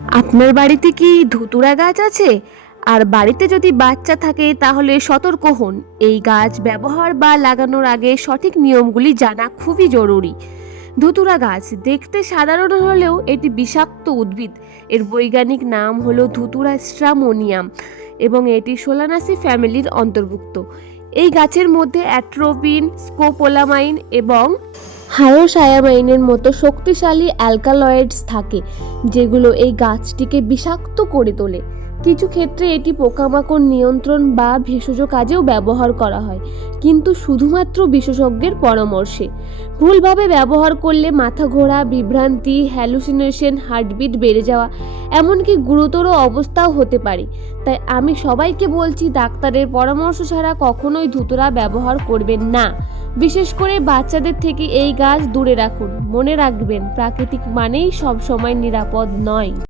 আপনার বাড়িতে কি ধুতুরা গাছ আছে? আর বাড়িতে যদি বাচ্চা থাকে তাহলে সতর্ক হন। এই গাছ ব্যবহার বা লাগানোর আগে সঠিক নিয়মগুলি জানা খুবই জরুরি। ধুতুরা গাছ দেখতে সাধারণ হলেও এটি বিষাক্ত উদ্ভিদ। এর বৈজ্ঞানিক নাম হলো ধুতুরা স্ট্রামোনিয়াম এবং এটি সোলানাসি ফ্যামিলির অন্তর্ভুক্ত। এই গাছের মধ্যে অ্যাট্রোপিন, স্কোপোলামাইন এবং হায়োসায়ামাইনের মতো শক্তিশালী অ্যালকালয়েডস থাকে, যেগুলো এই গাছটিকে বিষাক্ত করে তোলে। কিছু ক্ষেত্রে এটি পোকামাকড় নিয়ন্ত্রণ বা ভেষজ কাজেও ব্যবহার করা হয়, কিন্তু শুধুমাত্র বিশেষজ্ঞের পরামর্শে। ভুলভাবে ব্যবহার করলে মাথা ঘোরা, বিভ্রান্তি, হ্যালুসিনেশন, হার্টবিট বেড়ে যাওয়া, এমনকি গুরুতর অবস্থাও হতে পারে। তাই আমি সবাইকে বলছি, ডাক্তারের পরামর্শ ছাড়া কখনোই ধুতুরা ব্যবহার করবেন না। বিশেষ করে বাচ্চাদের থেকে এই গাছ দূরে রাখুন। মনে রাখবেন, প্রাকৃতিক মানেই সব সময় নিরাপদ নয়।